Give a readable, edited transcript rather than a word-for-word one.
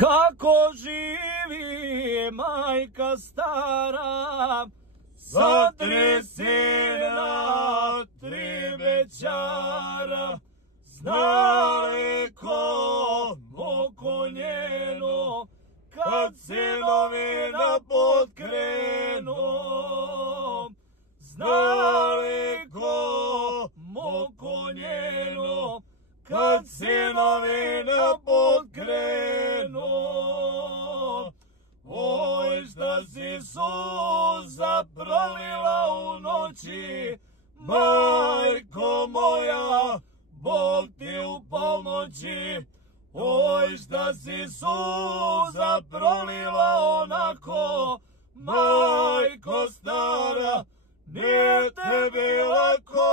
Kako živi majka stara, sa 3 sina, 3 bećara, zna li ko oko njeno, kad sinovi na put krenu? Zna li ko oko njeno, kad sinovi na put krenu? Oj, šta si suza prolila u noći, majko moja, Bog ti u pomoći. Oj, šta si suza prolila onako, majko stara, nije tebi lako.